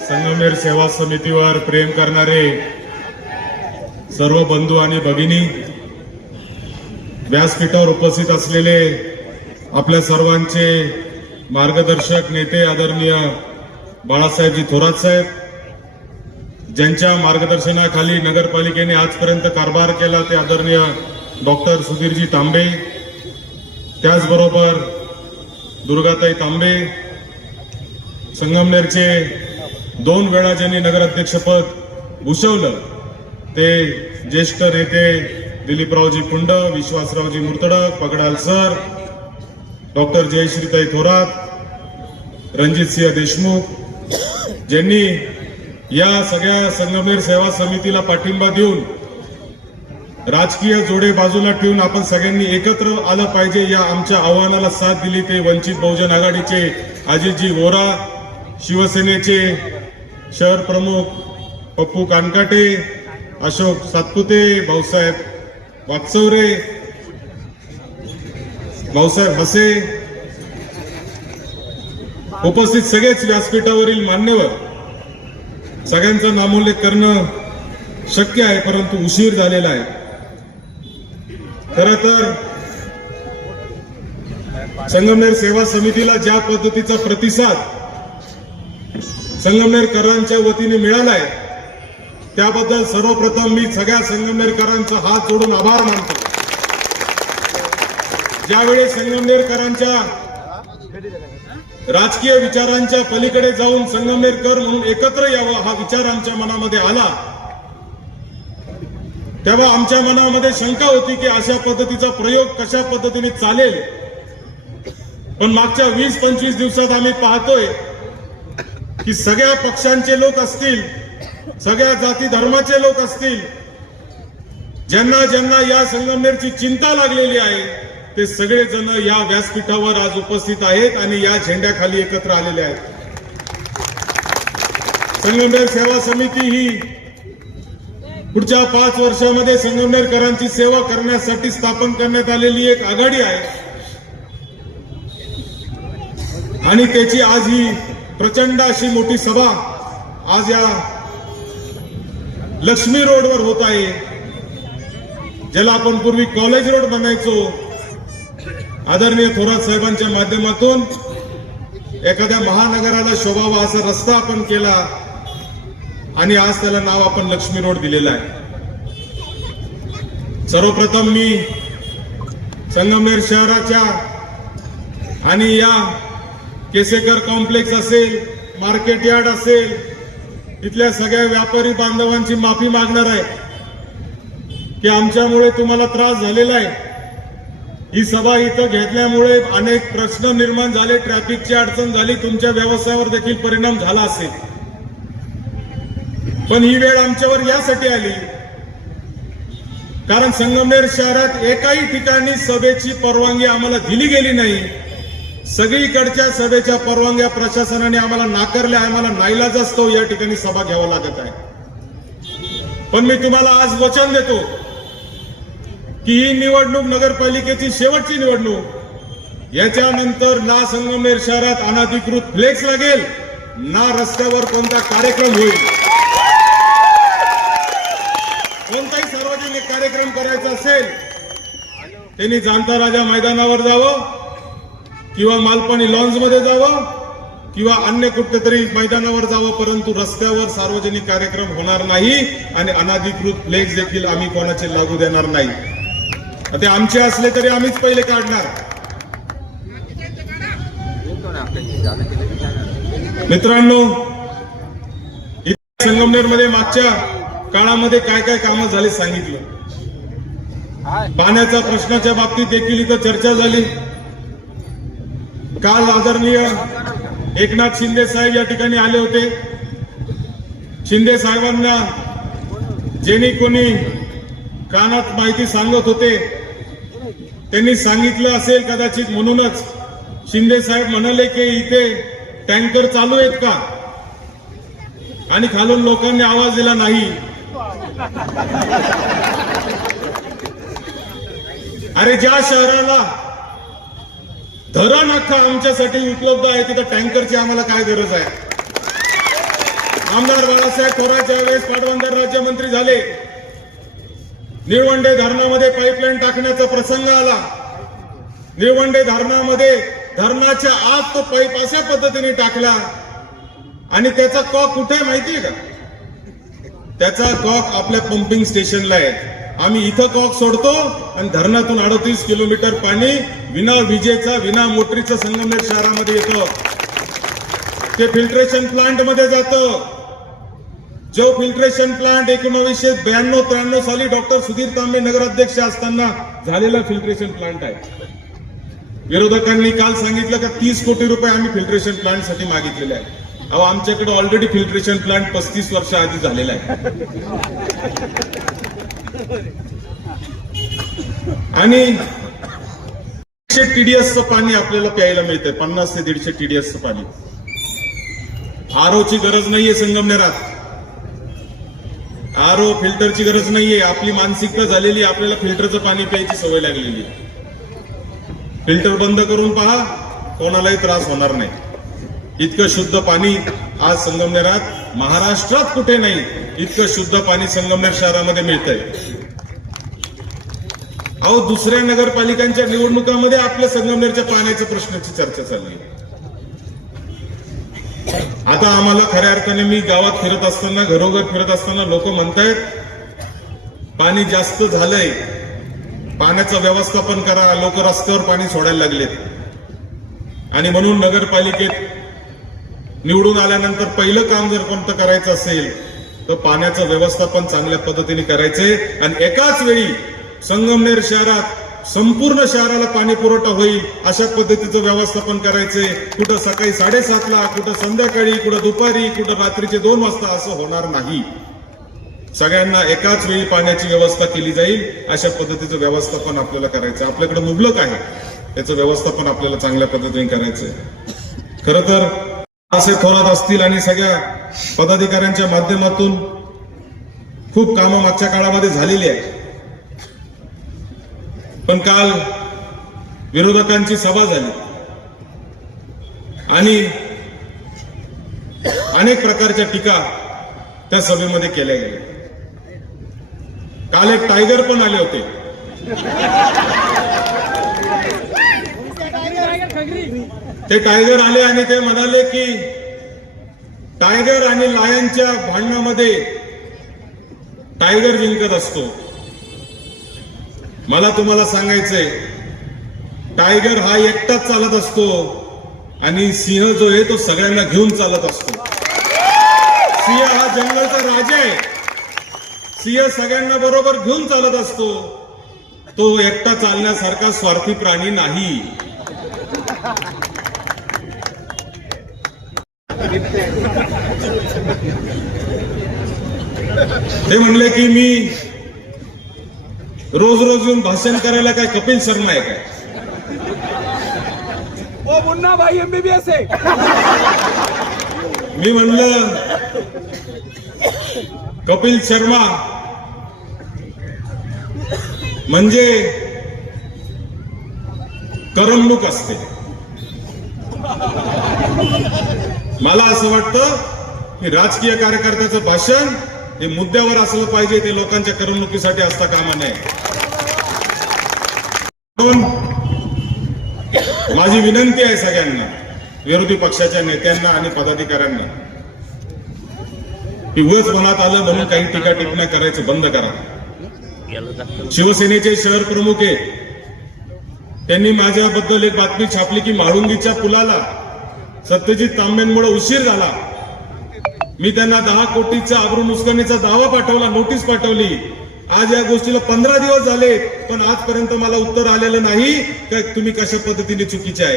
संगमेर सेवा समितीवर प्रेम करणारे सर्व बंधू आणि भगिनी व्यासपीठावर उपस्थित असलेले आपल्या सर्वांचे मार्गदर्शक नेते आदरणीय बाळासाहेबजी थोरात साहेब ज्यांच्या मार्गदर्शनाखाली नगरपालिकेने आजपर्यंत कारभार केला ते आदरणीय डॉक्टर सुधीरजी तांबे त्याचबरोबर दुर्गाताई तांबे संगमनेरचे दोन वेळा ज्यांनी नगराध्यक्षपद भूषवलं ते ज्येष्ठ नेते दिलीपरावजी पुंड विश्वासरावजी मुर्तडक पगडाल सर डॉक्टर जयश्रीताई थोरात रणजितसिंह देशमुख ज्यांनी या सगळ्या संगमनेर सेवा समितीला पाठिंबा देऊन राजकीय जोडे बाजूला ठेवून आपण सगळ्यांनी एकत्र आलं पाहिजे या आमच्या आव्हानाला साथ दिली. ते वंचित बहुजन आघाडीचे अजितजी वोरा शिवसेनेचे शहर प्रमुख पप्पू कानकाटे अशोक सातपुते भाऊसाहेब वाकचौरे भाऊसाहेब हसे उपस्थित सगळेच व्यासपीठावरील मान्यवर सगळ्यांचा नामोल्लेख करणं शक्य आहे परंतु उशीर झालेला आहे. खर तर संगमनेर सेवा समितीला ज्या पद्धतीचा प्रतिसाद संगमनेरकरांच्या वतीने मिळालाय. त्याबद्दल सर्वप्रथम मी सगळ्या संगमनेरकरांचा हात जोडून आभार मानतो. ज्यावेळी संगमनेरकरांच्या राजकीय विचारांच्या पलीकडे जाऊन संगमनेरकर म्हणून एकत्र यावं हा विचार आमच्या मनामध्ये आला तेव्हा आमच्या मनामध्ये शंका होती की अशा पद्धतीचा प्रयोग कशा पद्धतीने चालेल? पण मागच्या वीस पंचवीस दिवसात आम्ही पाहतोय की सगळ्या पक्षांचे लोक असतील सगळ्या जाती धर्माचे लोक असतील ज्यांना ज्यांना या संगमनेरची चिंता लागलेली आहे ते सगळेजण या व्यासपीठावर आज उपस्थित आहेत आणि या झेंड्याखाली एकत्र आलेले आहेत. संगमनेर सेवा समिती ही पुढच्या पाच वर्षामध्ये संगमनेरकरांची सेवा करण्यासाठी स्थापन करण्यात आलेली एक आघाडी आहे. आणि त्याची आज ही प्रचंड अशी मोठी सभा आज या लक्ष्मी रोडवर होत आहे. ज्याला आपण पूर्वी कॉलेज रोड म्हणायचो. आदरणीय थोरात साहेबांच्या माध्यमातून एखाद्या महानगराला शोभावा असा रस्ता आपण केला आणि आज त्याला नाव आपण लक्ष्मी रोड दिलेलं आहे. सर्वप्रथम मी संगमनेर शहराच्या आणि या केसेकर कॉम्प्लेक्स असेल मार्केट यार्ड असेल इथल्या सगळ्या व्यापारी बांधवांची माफी मागणार आहे. की आमच्यामुळे तुम्हाला त्रास झालेला आहे. ही सभा इथं घेतल्यामुळे अनेक प्रश्न निर्माण झाले ट्रॅफिकची अडचण झाली तुमच्या व्यवसायावर देखील परिणाम झाला असेल. पण ही वेळ आमच्यावर यासाठी आली. कारण संगमनेर शहरात एकाही ठिकाणी सभेची परवानगी आम्हाला दिली गेली नाही. सगळीकडच्या सभेच्या परवानग्या प्रशासनाने आम्हाला नाकारल्या आम्हाला नाईलाज असतो या ठिकाणी सभा घ्यावा लागत आहे. पण मी तुम्हाला आज वचन देतो की ही निवडणूक नगरपालिकेची शेवटची निवडणूक. याच्यानंतर ना संगमनेर शहरात अनाधिकृत फ्लेक्स लागेल ना रस्त्यावर कोणता कार्यक्रम होईल. कोणताही सार्वजनिक कार्यक्रम करायचा असेल त्यांनी जाणता राजा मैदानावर जावं. किंवा मालपाणी लॉन्समध्ये जावं किंवा अन्य कुठेतरी मैदानावर जावं परंतु रस्त्यावर सार्वजनिक कार्यक्रम होणार नाही आणि अनाधिकृत फ्लेक्स देखील आम्ही कोणाचे लागू देणार नाही. ते आमचे असले तरी आम्हीच पहिले काढणार. मित्रांनो संगमनेरमध्ये मागच्या काळामध्ये काय काय कामं झाली सांगितलं? पाण्याच्या प्रश्नाच्या बाबतीत देखील इथं चर्चा झाली. काल आदरणीय एकनाथ शिंदे साहेब या ठिकाणी आले होते. शिंदे साहेबांना जेणे कोणी कानात माहिती सांगत होते त्यांनी सांगितलं असेल कदाचित म्हणूनच शिंदे साहेब म्हणाले की इथे टँकर चालू आहेत का? आणि खालून लोकांनी आवाज दिला नाही. अरे ज्या शहराला धरण अख्खा आमच्यासाठी उपलब्ध आहे तिथं टँकरची आम्हाला काय गरज आहे? आमदार बाळासाहेब थोरात ज्यावेळेस पाटबंधार राज्यमंत्री झाले निळवंडे धरणामध्ये पाईपलाईन टाकण्याचा प्रसंग आला. निळवंडे धरणामध्ये धरणाच्या आत तो पाईप अशा पद्धतीने टाकला. आणि त्याचा कॉक कुठे आहे माहितीये का? त्याचा कॉक आपल्या पंपिंग स्टेशनला आहे. आम्ही इथं कॉक सोडतो आणि धरणातून अडतीस किलोमीटर पाणी विना विजेचा विना मोटरीचं संगमनेर शहरामध्ये येतं. ते फिल्ट्रेशन प्लांटमध्ये जातं. जो फिल्ट्रेशन प्लांट एकोणीसशे ब्याण्णव त्र्याण्णव साली डॉक्टर सुधीर तांबे नगराध्यक्ष असताना झालेला फिल्ट्रेशन प्लांट आहे. विरोधकांनी काल सांगितलं का तीस कोटी रुपये आम्ही फिल्ट्रेशन प्लांटसाठी मागितलेले आहे अहो आमच्याकडे ऑलरेडी फिल्ट्रेशन प्लांट पस्तीस वर्ष आधी झालेला आहे. आणि दीडशे टीडीएसचं पाणी आपल्याला प्यायला मिळतंय. पन्नास ते दीडशे टीडीएसचं पाणी. आरोची गरज नाहीये संगमनेरात. आरो फिल्टरची गरज नाहीये. आपली मानसिकता झालेली आपल्याला फिल्टरचं पाणी प्यायची सवय लागलेली. फिल्टर बंद करून पहा कोणालाही त्रास होणार नाही. इतकं शुद्ध पाणी आज संगमनेरात महाराष्ट्रात कुठे नाही इतकं शुद्ध पाणी संगमनेर शहरामध्ये मिळतंय. अहो दुसऱ्या नगरपालिकांच्या निवडणुकामध्ये आपल्या संगमनेरच्या पाण्याच्या प्रश्नाची चर्चा चालली आता आम्हाला खऱ्या अर्थाने मी गावात फिरत असताना घरोघर फिरत असताना लोक म्हणतायत पाणी जास्त झालंय पाण्याचं व्यवस्थापन करा लोक रस्त्यावर पाणी सोडायला लागलेत. आणि म्हणून नगरपालिकेत निवडून आल्यानंतर पहिलं काम जर कोणतं करायचं असेल तर पाण्याचं व्यवस्थापन चांगल्या पद्धतीने करायचंय. आणि एकाच वेळी संगमनेर शहरात संपूर्ण शहराला पाणी पुरवठा होईल अशा पद्धतीचं व्यवस्थापन करायचंय कुठं सकाळी साडेसातला कुठं संध्याकाळी कुठं दुपारी कुठं रात्रीचे दोन वाजता असं होणार नाही. सगळ्यांना एकाच वेळी पाण्याची व्यवस्था केली जाईल अशा पद्धतीचं व्यवस्थापन आपल्याला करायचं. आपल्याकडे मुबलक आहे. त्याचं व्यवस्थापन आपल्याला चांगल्या पद्धतीने करायचंय. खर तर असे थोरात असतील आणि सगळ्या पदाधिकाऱ्यांच्या माध्यमातून खूप कामं मागच्या काळामध्ये झालेली आहे पण काल विरोधकांची सभा झाली. आणि अनेक प्रकारच्या टीका त्या सभेमध्ये केल्या गेल्या. काल एक टायगर पण आले होते. ते टायगर आले आणि ते म्हणाले की टायगर आणि लायनच्या भांडणामध्ये टायगर जिंकत असतो. मला तुम्हाला सांगायचंय टायगर हा एकटाच चालत असतो आणि सिंह जो आहे तो सगळ्यांना घेऊन चालत असतो. सिंह हा जंगलचा राजा आहे. सिंह सगळ्यांना बरोबर घेऊन चालत असतो. तो एकटा चालण्यासारखा स्वार्थी प्राणी नाही. ते म्हणले की मी रोज रोज येऊन भाषण करायला काय कपिल शर्मा आहे काय? ओ मुन्ना भाई एमबीबीएस आहे. मी म्हणलं कपिल शर्मा म्हणजे करमणूक असते. मला असं वाटतं की राजकीय कार्यकर्त्याचं भाषण हे मुद्द्यावर असलं पाहिजे ते लोकांच्या करमणुकीसाठी असता कामा नये. म्हणून माझी विनंती आहे सगळ्यांना विरोधी पक्षाच्या नेत्यांना आणि पदाधिकाऱ्यांना दिवस मनात आलं म्हणून काही टीका टिप्पण्या करायचं बंद करा. शिवसेनेचे शहर प्रमुख आहे त्यांनी माझ्याबद्दल एक बातमी छापली की म्हाळुंगीच्या पुलाला सत्यजित तांबेंमुळे उशीर झाला. मी त्यांना दहा कोटीचा आबरू नुसकानीचा दावा पाठवला नोटीस पाठवली. आज या गोष्टीला पंधरा दिवस झाले पण आजपर्यंत मला उत्तर आलेलं नाही का तुम्ही कशा पद्धतीने चुकीचे आहे.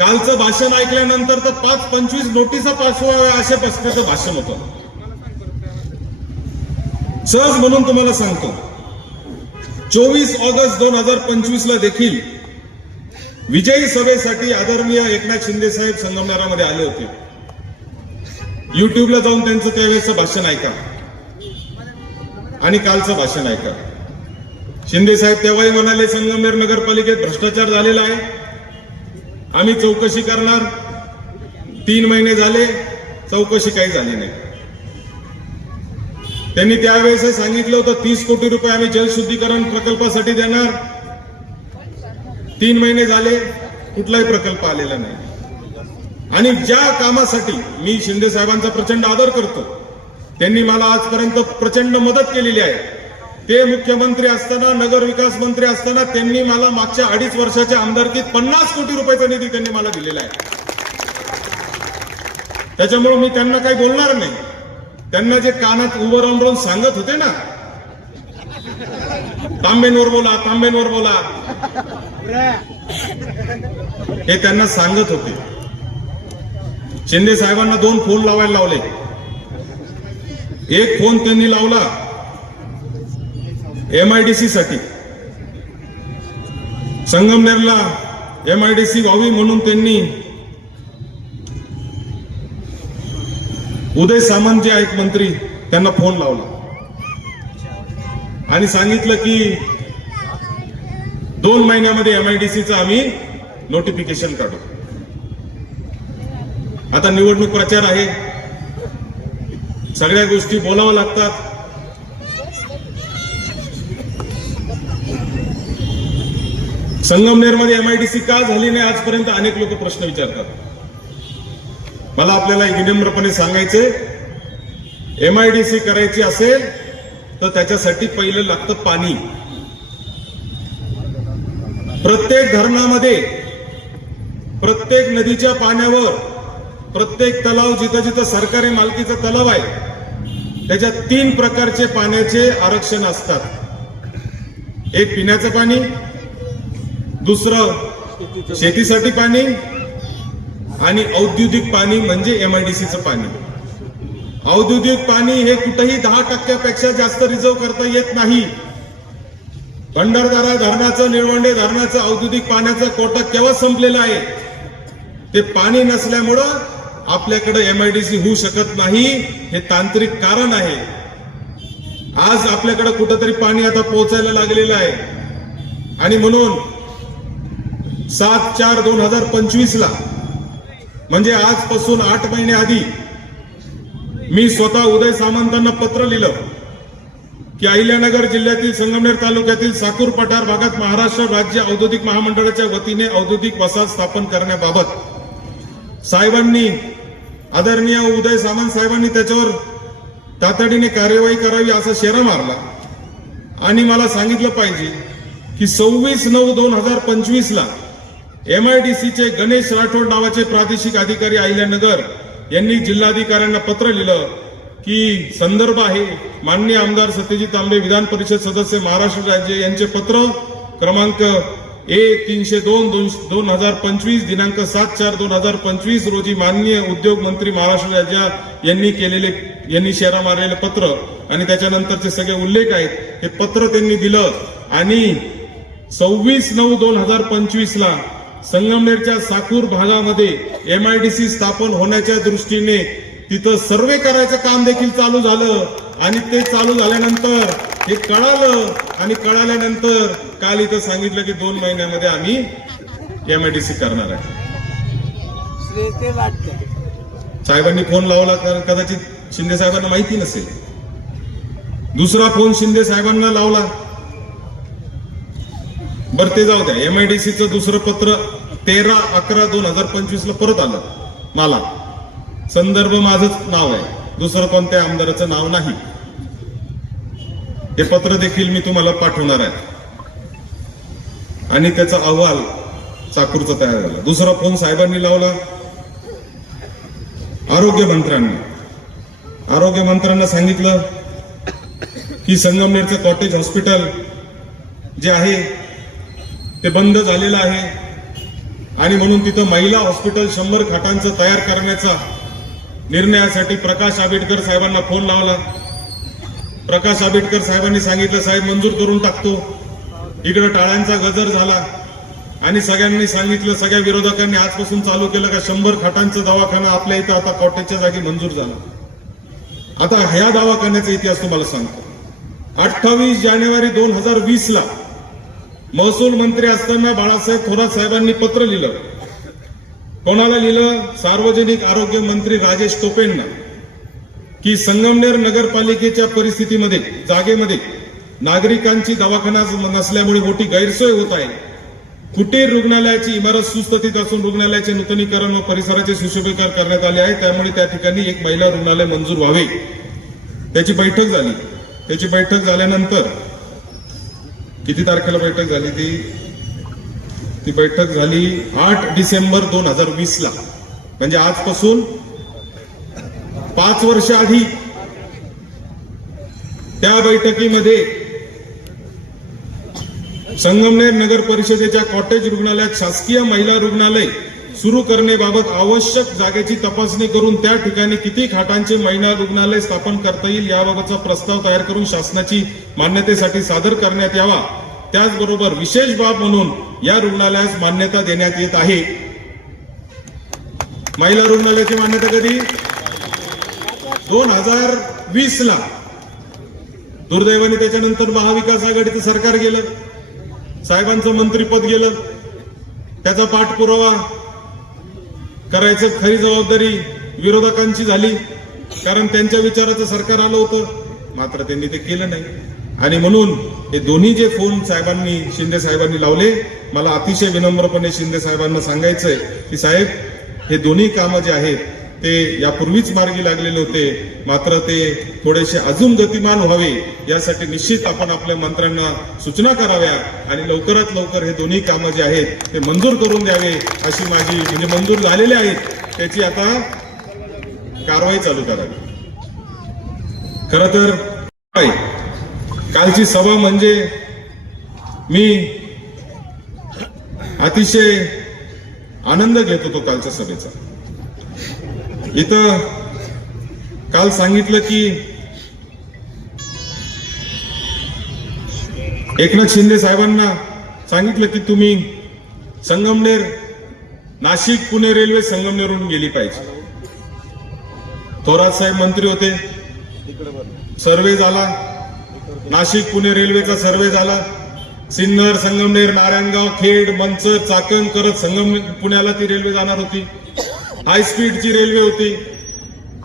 कालचं भाषण ऐकल्यानंतर तर पाच पंचवीस नोटिसा पाठवाव्या अशा प्रश्नाचं भाषण होतं. सहज म्हणून तुम्हाला सांगतो चोवीस ऑगस्ट दोन हजार पंचवीस ला देखील विजयी सभेसाठी आदरणीय एकनाथ शिंदे साहेब संगमनारामध्ये आले होते. युट्यूबला जाऊन त्यांचं त्यावेळेचं भाषण ऐका. आणि कालचं भाषण ऐका. शिंदे साहेब तेव्हाही म्हणाले संगमनेर नगरपालिकेत भ्रष्टाचार झालेला आहे. आम्ही चौकशी करणार. तीन महिने झाले चौकशी काही झाली नाही. त्यांनी त्यावेळेस सांगितलं होतं तीस कोटी रुपये आम्ही जलशुद्धीकरण प्रकल्पासाठी देणार. तीन महिने झाले कुठलाही प्रकल्प आलेला नाही. आणि ज्या कामासाठी मी शिंदे साहेबांचा प्रचंड आदर करतो त्यांनी मला आजपर्यंत प्रचंड मदत केलेली आहे. ते मुख्यमंत्री असताना नगर विकास मंत्री असताना त्यांनी मला मागच्या अडीच वर्षाच्या आमदारकीत पन्नास कोटी रुपयाचा निधी त्यांनी मला दिलेला आहे. त्याच्यामुळे मी त्यांना काही बोलणार नाही. त्यांना जे कानात उभं राहून राहून सांगत होते ना तांबेंवर बोला तांबेंवर बोला हे त्यांना सांगत होते. शिंदे साहेबांना दोन फोन लावायला लावले. एक फोन त्यांनी लावला एमआयडीसी साठी. संगमनेरला एमआयडीसी व्हावी म्हणून त्यांनी उदय सामंत जे आहेत मंत्री त्यांना फोन लावला. आणि सांगितलं की दोन महिन्यामध्ये एमआयडीसीचं आम्ही नोटिफिकेशन काढू. आता निवडणूक प्रचार आहे. सगळ्या गोष्टी बोलाव्या लागतात. संगमनेरमध्ये एमआयडीसी का झाली नाही आजपर्यंत अनेक लोक प्रश्न विचारतात. मला आपल्याला विनम्रपणे सांगायचे एमआयडीसी करायची असेल तर त्याच्यासाठी पहिलं लागतं पाणी. प्रत्येक धरणामध्ये प्रत्येक नदीच्या पाण्यावर प्रत्येक तलाव जिथं जिथं सरकारी मालकीचा तलाव आहे त्याच्यात तीन प्रकारचे पाण्याचे आरक्षण असतात. एक पिण्याचं पाणी दुसरं शेतीसाठी पाणी आणि औद्योगिक पाणी म्हणजे एमआयडीसीचं पाणी. औद्योगिक पाणी हे कुठेही दहा टक्क्यापेक्षा जास्त रिझर्व करता येत नाही. भंडारदारा धरणाचं निळवंडे धरणाचं औद्योगिक पाण्याचं कोटा केव्हा संपलेलं आहे? ते पाणी नसल्यामुळं आपल्याकडे सी होऊ शकत नाही हे तांत्रिक कारण आहे. आज आपल्याकडे कुठंतरी पाणी आता पोहोचायला लागलेलं आहे. आणि म्हणून सात चार दोन हजार पंचवीस ला म्हणजे आजपासून आठ महिने आधी मी स्वतः उदय सामंतांना पत्र लिहिलं की अहिल्यानगर जिल्ह्यातील संगमनेर तालुक्यातील साकूर पठार भागात महाराष्ट्र राज्य औद्योगिक महामंडळाच्या वतीने औद्योगिक वसाहत स्थापन करण्याबाबत साहेबांनी आदरणीय उदय सामंत साहेबांनी त्याच्यावर तातडीने कार्यवाही करावी असा शेरा मारला. आणि मला सांगितलं पाहिजे की सव्वीस नऊ दोन हजार पंचवीस ला एमआयडीसीचे गणेश राठोड नावाचे प्रादेशिक अधिकारी अहिल्यानगर यांनी जिल्हाधिकाऱ्यांना पत्र लिहिलं की संदर्भ आहे. माननीय आमदार सत्यजित तांबे विधान परिषद सदस्य महाराष्ट्र राज्य यांचे पत्र क्रमांक ए तीनशे दोन दोन दोन हजार पंचवीस दिनांक सात चार दोन हजार पंचवीस रोजी माननीय उद्योग मंत्री महाराष्ट्र राज्या यांनी केलेले यांनी शेरा मारलेले पत्र आणि त्याच्यानंतरचे सगळे उल्लेख आहेत हे पत्र त्यांनी दिलं. आणि सव्वीस नऊ दोन हजार पंचवीस ला संगमनेरच्या साकूर भागामध्ये एम आय डी सी स्थापन होण्याच्या दृष्टीने तिथं सर्वे करायचं काम देखील चालू झालं. आणि ते चालू झाल्यानंतर हे कळालं आणि कळाल्यानंतर काल इथं सांगितलं की दोन महिन्यामध्ये आम्ही एमआयडीसी करणार आहे. साहेबांनी फोन लावला तर कदाचित शिंदे साहेबांना माहिती नसेल. दुसरा फोन शिंदे साहेबांना लावला. बरं ते जाऊ द्या. एमआयडीसीचं दुसरं पत्र तेरा अकरा दोन हजार पंचवीस ला परत आलं. मला. संदर्भ माझंच नाव आहे. दुसरं कोणत्या आमदाराचं नाव नाही. हे पत्र देखील मी तुम्हाला पाठवणार आहे. आणि त्याचा अहवाल चाकूरचा तयार झाला. दुसरा फोन साहेबांनी लावला. आरोग्य मंत्र्यांनी. आरोग्य मंत्र्यांना सांगितलं की संगमनेरचं कॉटेज हॉस्पिटल जे आहे ते बंद झालेलं आहे. आणि म्हणून तिथं महिला हॉस्पिटल शंभर खाटांचं तयार करण्याचा निर्णयासाठी प्रकाश आंबेडकर साहेबांना फोन लावला. प्रकाश आंबेडकर साहेबांनी सांगितलं साहेब मंजूर करून टाकतो. इकडं टाळ्यांचा गजर झाला. आणि सगळ्यांनी सांगितलं सगळ्या विरोधकांनी आजपासून चालू केलं का शंभर खाटांचा दवाखाना आपल्या इथं आता कॉटेजच्या जागी मंजूर झाला. आता ह्या दवाखान्याचा इतिहास तुम्हाला सांगतो. अठ्ठावीस जानेवारी दोन हजार वीस ला महसूल मंत्री असताना बाळासाहेब थोरात साहेबांनी पत्र लिहिलं. कोणाला लिहिलं? सार्वजनिक आरोग्य मंत्री राजेश टोपेंना. की संगमनेर नगरपालिकेच्या परिस्थितीमध्ये जागेमध्ये नागरिकांची दवाखाना नसल्यामुळे मोठी गैरसोय होत आहे. कुठे रुग्णालयाची इमारत सुस्थितीत असून रुग्णालयाचे नूतनीकरण व परिसराचे सुशोभीकरण करण्यात आले आहे त्यामुळे त्या ठिकाणी एक महिला रुग्णालय मंजूर व्हावे. त्याची बैठक झाली. त्याची बैठक झाल्यानंतर किती तारखेला बैठक झाली ती? ती बैठक झाली आठ डिसेंबर दोन हजार वीस ला म्हणजे आजपासून पाच वर्ष आधी त्या बैठकीमध्ये संगमनेर नगर परिषदेच्या कॉटेज रुग्णालयात शासकीय महिला रुग्णालय सुरू करण्याबाबत आवश्यक जागेची तपासणी करून त्या ठिकाणी किती खाटांचे महिला रुग्णालय स्थापन करता येईल याबाबतचा प्रस्ताव तयार करून शासनाची मान्यतेसाठी सादर करण्यात यावा. त्याचबरोबर विशेष बाब म्हणून या रुग्णालयास मान्यता देण्यात येत आहे. महिला रुग्णालयाची मान्यता कधी? दोन हजार वीस ला दुर्दैवाने त्याच्यानंतर महाविकास आघाडीचं सरकार गेलं. साहेबांचं मंत्रीपद गेलं. त्याचा पाठपुरावा करायचं खरी जबाबदारी विरोधकांची झाली. कारण त्यांच्या विचाराचं सरकार आलं होतं. मात्र त्यांनी ते केलं नाही. आणि म्हणून हे दोन्ही जे फोन साहेबांनी शिंदे साहेबांनी लावले मला अतिशय विनम्रपणे शिंदे साहेबांना सांगायचंय की साहेब हे दोन्ही कामं जे आहेत ते यापूर्वीच मार्गी लागलेले होते. मात्र ते थोडेसे अजून गतिमान व्हावे यासाठी निश्चित आपण आपल्या मंत्र्यांना सूचना कराव्या आणि लवकरात लवकर हे दोन्ही कामं जे आहेत ते मंजूर करून द्यावे अशी माझी म्हणजे मंजूर झालेले आहेत त्याची आता कारवाई चालू करावी. खर तर कालची सभा म्हणजे मी अतिशय आनंद घेत होतो कालच्या सभेचा. इथं काल सांगितलं की एकनाथ शिंदे साहेबांना सांगितलं की तुम्ही संगमनेर नाशिक पुणे रेल्वे संगमनेरहून गेली पाहिजे. थोरात साहेब मंत्री होते. सर्वे झाला. नाशिक पुणे रेल्वेचा सर्वे झाला. सिन्नर संगमनेर नारायणगाव खेड मंचर चाकण करत संगम पुण्याला ती रेल्वे जाणार होती. हाय स्पीडची रेल्वे होती.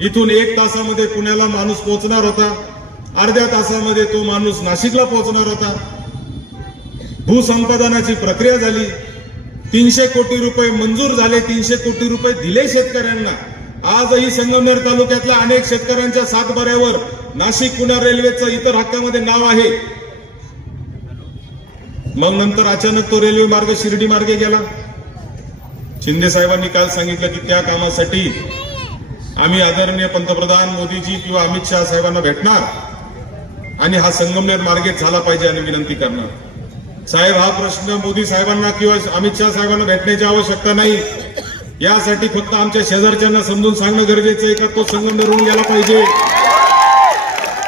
इथून एक तासामध्ये पुण्याला माणूस पोहोचणार होता. अर्ध्या तासामध्ये तो माणूस नाशिकला पोहोचणार होता. भूसंपादनाची प्रक्रिया झाली. तीनशे कोटी रुपये मंजूर झाले. तीनशे कोटी रुपये दिले शेतकऱ्यांना. आजही संगमनेर तालुक्यातल्या अनेक शेतकऱ्यांच्या सातबाऱ्यावर नाशिक पुणे रेल्वेचं इतर हक्कामध्ये नाव आहे. मग नंतर अचानक तो रेल्वे मार्ग शिर्डी मार्गे गेला. शिंदे साहेबांनी काल सांगितलं की त्या कामासाठी आम्ही आदरणीय पंतप्रधान मोदीजी किंवा अमित शहा साहेबांना भेटणार. आणि हा संगमनेर मार्गेत झाला पाहिजे आणि विनंती करणार. साहेब हा प्रश्न मोदी साहेबांना किंवा अमित शहा साहेबांना भेटण्याची आवश्यकता नाही. यासाठी फक्त आमच्या शेजारच्यांना समजून सांगणं गरजेचं आहे का? तो संगमनेर होऊन गेला पाहिजे.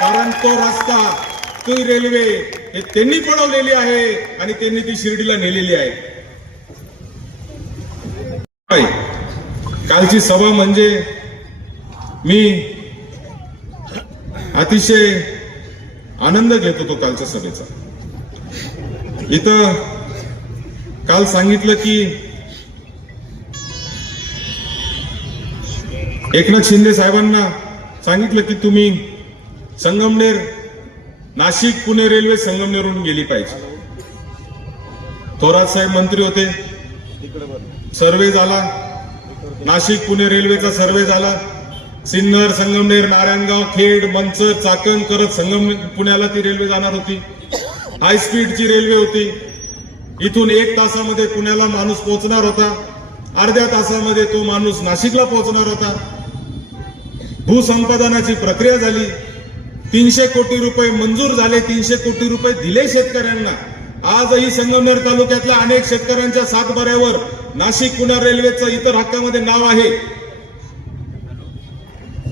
कारण तो रस्ता ती रेल्वे हे त्यांनी पळवलेली आहे आणि त्यांनी ती शिर्डीला नेलेली आहे. कालची सभा म्हणजे मी अतिशय आनंद घेत होतो कालच्या सभेचा. इथं काल सांगितलं की एकनाथ शिंदे साहेबांना सांगितलं की तुम्ही संगमनेर नाशिक पुणे रेल्वे संगमनेरहून गेली पाहिजे. थोरात साहेब मंत्री होते. सर्वे झाला. नाशिक पुणे रेल्वेचा सर्वे झाला. सिन्नर संगमनेर नारायणगाव खेड मंचर चाकण करत संगम पुण्याला ती रेल्वे जाणार होती. हाय स्पीडची रेल्वे होती. इथून एक तासामध्ये पुण्याला माणूस पोहोचणार होता. अर्ध्या तासामध्ये तो माणूस नाशिकला पोहोचणार होता. भूसंपादनाची प्रक्रिया झाली. तीनशे कोटी रुपये मंजूर झाले. तीनशे कोटी रुपये दिले शेतकऱ्यांना. आजही संगमनेर तालुक्यातल्या अनेक शेतकऱ्यांच्या सातबाऱ्यावर नाशिक पुणे रेल्वेचं इतर हक्कामध्ये नाव आहे.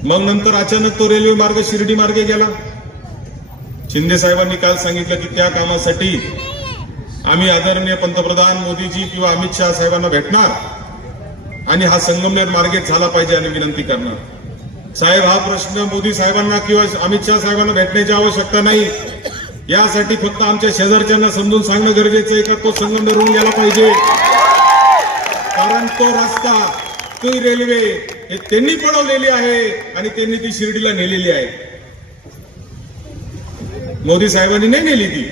मग नंतर अचानक तो रेल्वे मार्ग शिर्डी मार्गे गेला. शिंदे साहेबांनी काल सांगितलं की त्या कामासाठी आम्ही आदरणीय पंतप्रधान मोदीजी किंवा अमित शहा साहेबांना भेटणार. आणि हा संगमनेर मार्गे झाला पाहिजे आणि विनंती करणार. साहेब हा प्रश्न मोदी साहेबांना किंवा अमित शहा साहेबांना भेटण्याची आवश्यकता नाही. यासाठी फक्त आमच्या शेजारच्यांना समजून सांगणं गरजेचं आहे का तो संगम धरून गेला पाहिजे. कारण तो रस्ता ती रेल्वे हे त्यांनी पळवलेली आहे आणि त्यांनी ती शिर्डीला नेलेली आहे. मोदी साहेबांनी नाही नेली ती.